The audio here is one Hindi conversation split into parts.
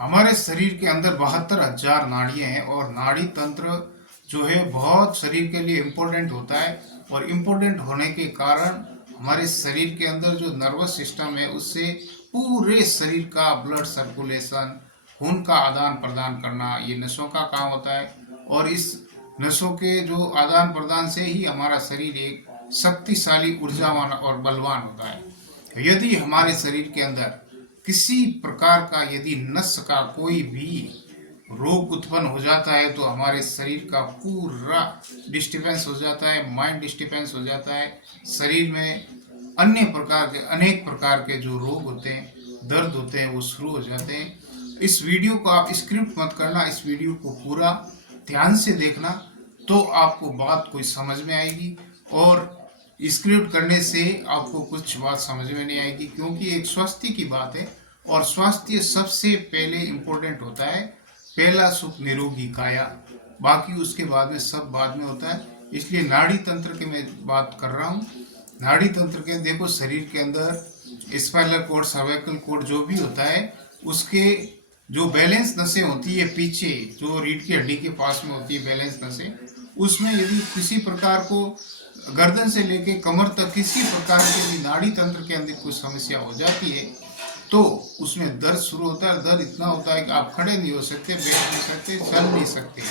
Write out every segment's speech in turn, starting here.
हमारे शरीर के अंदर 72,000 नाड़ियां हैं और नाड़ी तंत्र जो है बहुत शरीर के लिए इम्पोर्टेंट होता है। और इम्पोर्टेंट होने के कारण हमारे शरीर के अंदर जो नर्वस सिस्टम है उससे पूरे शरीर का ब्लड सर्कुलेशन, खून का आदान प्रदान करना ये नसों का काम होता है। और इस नसों के जो आदान प्रदान से ही हमारा शरीर एक शक्तिशाली, ऊर्जावान और बलवान होता है। यदि हमारे शरीर के अंदर किसी प्रकार का यदि नस का कोई भी रोग उत्पन्न हो जाता है तो हमारे शरीर का पूरा डिस्टर्बेंस हो जाता है, माइंड डिस्टर्बेंस हो जाता है। शरीर में अन्य प्रकार के अनेक प्रकार के जो रोग होते हैं, दर्द होते हैं, वो शुरू हो जाते हैं। इस वीडियो को आप स्क्रिप्ट मत करना, इस वीडियो को पूरा ध्यान से देखना, तो आपको बात कोई समझ में आएगी। और स्क्रिप्ट करने से आपको कुछ बात समझ में नहीं आएगी, क्योंकि एक स्वास्थ्य की बात है और स्वास्थ्य सबसे पहले इम्पोर्टेंट होता है। पहला सुख निरोगी काया, बाकी उसके बाद में सब बाद में होता है। इसलिए नाड़ी तंत्र की मैं बात कर रहा हूँ। नाड़ी तंत्र के देखो, शरीर के अंदर स्पाइनल कोड, सर्वाइकल कोड जो भी होता है, उसके जो बैलेंस नसें होती है पीछे जो रीढ़ की हड्डी के पास में होती है बैलेंस नसें, उसमें यदि किसी प्रकार को गर्दन से लेके कमर तक किसी प्रकार की यदि नाड़ी तंत्र के अंदर कोई समस्या हो जाती है तो उसमें दर्द शुरू होता है। दर्द इतना होता है कि आप खड़े नहीं हो सकते, बैठ नहीं सकते, चल नहीं सकते।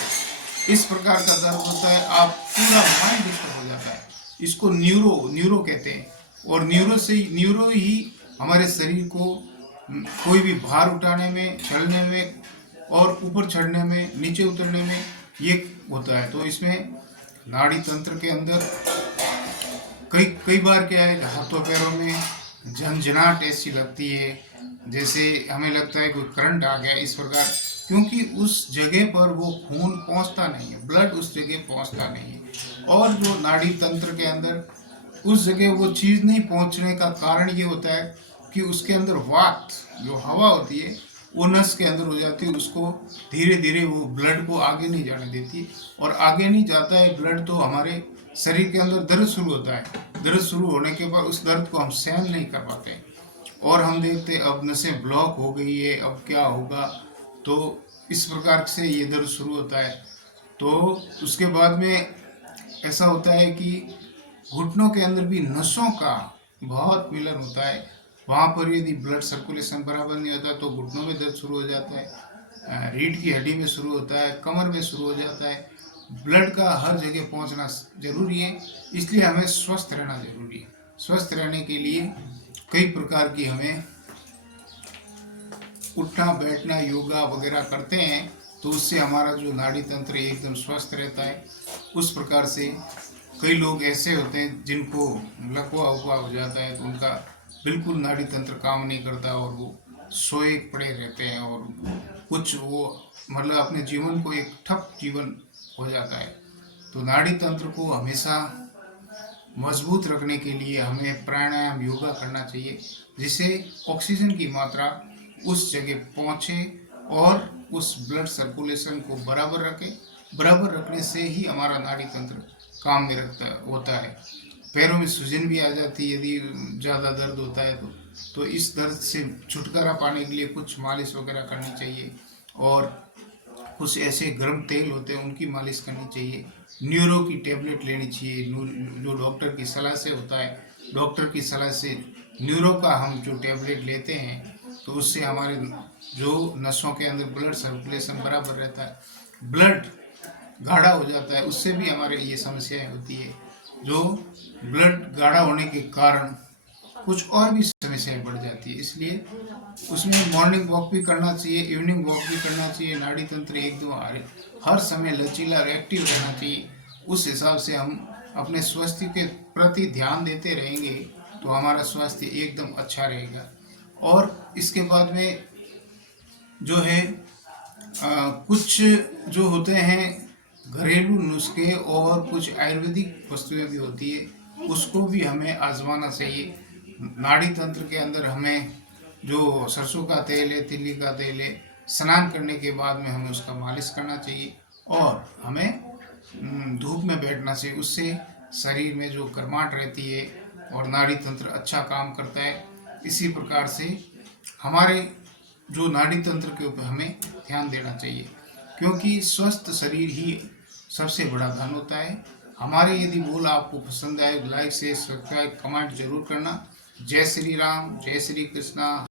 इस प्रकार का दर्द होता है, आप पूरा माइंड डिस्टर्ब हो जाता है। इसको न्यूरो कहते हैं। और न्यूरो ही हमारे शरीर को कोई भी भार उठाने में, चलने में और ऊपर चढ़ने में, नीचे उतरने में ये होता है। तो इसमें नाड़ी तंत्र के अंदर कई कई बार क्या है, हाथों पैरों में झंझनाहट ऐसी लगती है जैसे हमें लगता है कोई करंट आ गया, इस प्रकार। क्योंकि उस जगह पर वो खून पहुंचता नहीं है, ब्लड उस जगह पहुंचता नहीं है। और जो नाड़ी तंत्र के अंदर उस जगह वो चीज़ नहीं पहुंचने का कारण ये होता है कि उसके अंदर वात जो हवा होती है वो नस के अंदर हो जाती है, उसको धीरे धीरे वो ब्लड को आगे नहीं जाने देती। और आगे नहीं जाता है ब्लड तो हमारे शरीर के अंदर दर्द शुरू होता है। दर्द शुरू होने के बाद उस दर्द को हम सहन नहीं कर पाते और हम देखते अब नसें ब्लॉक हो गई है, अब क्या होगा। तो इस प्रकार से ये दर्द शुरू होता है। तो उसके बाद में ऐसा होता है कि घुटनों के अंदर भी नसों का बहुत मिलन होता है। वहाँ पर यदि ब्लड सर्कुलेशन बराबर नहीं होता तो घुटनों में दर्द शुरू हो जाता है, रीढ़ की हड्डी में शुरू होता है, कमर में शुरू हो जाता है। ब्लड का हर जगह पहुंचना जरूरी है, इसलिए हमें स्वस्थ रहना जरूरी है। स्वस्थ रहने के लिए कई प्रकार की हमें उठना बैठना योगा वगैरह करते हैं, तो उससे हमारा जो नाड़ी तंत्र एकदम स्वस्थ रहता है। उस प्रकार से कई लोग ऐसे होते हैं जिनको लकवा उकवा हो जाता है तो उनका बिल्कुल नाड़ी तंत्र काम नहीं करता और वो सोए पड़े रहते हैं और कुछ वो मतलब अपने जीवन को एक ठप जीवन हो जाता है। तो नाड़ी तंत्र को हमेशा मजबूत रखने के लिए हमें प्राणायाम योगा करना चाहिए, जिससे ऑक्सीजन की मात्रा उस जगह पहुँचे और उस ब्लड सर्कुलेशन को बराबर रखे। बराबर रखने से ही हमारा नाड़ी तंत्र काम में होता है। पैरों में सूजन भी आ जाती है यदि ज़्यादा दर्द होता है तो इस दर्द से छुटकारा पाने के लिए कुछ मालिश वगैरह करनी चाहिए और कुछ ऐसे गर्म तेल होते हैं उनकी मालिश करनी चाहिए। न्यूरो की टेबलेट लेनी चाहिए, जो डॉक्टर की सलाह से होता है। डॉक्टर की सलाह से न्यूरो का हम जो टेबलेट लेते हैं तो उससे हमारे जो नसों के अंदर ब्लड सर्कुलेशन बराबर रहता है, ब्लड गाढ़ा हो जाता है, उससे भी हमारे ये समस्याएं होती है। जो ब्लड गाढ़ा होने के कारण कुछ और भी समस्याएं बढ़ जाती है। इसलिए उसमें मॉर्निंग वॉक भी करना चाहिए, इवनिंग वॉक भी करना चाहिए। नाड़ी तंत्र एकदम हर समय लचीला और एक्टिव रहना चाहिए। उस हिसाब से हम अपने स्वास्थ्य के प्रति ध्यान देते रहेंगे तो हमारा स्वास्थ्य एकदम अच्छा रहेगा। और इसके बाद में जो है कुछ जो होते हैं घरेलू नुस्खे और कुछ आयुर्वेदिक वस्तुएं भी होती है, उसको भी हमें आजमाना चाहिए। नाड़ी तंत्र के अंदर हमें जो सरसों का तेल है, तिल्ली का तेल है, स्नान करने के बाद में हमें उसका मालिश करना चाहिए और हमें धूप में बैठना चाहिए। उससे शरीर में जो गर्माहट रहती है और नाड़ी तंत्र अच्छा काम करता है। इसी प्रकार से हमारे जो नाड़ी तंत्र के ऊपर हमें ध्यान देना चाहिए, क्योंकि स्वस्थ शरीर ही सबसे बड़ा धन होता है। हमारे यदि बोल आपको पसंद आए, लाइक से सब्सक्राइब कमेंट जरूर करना। जय श्री राम, जय श्री कृष्णा।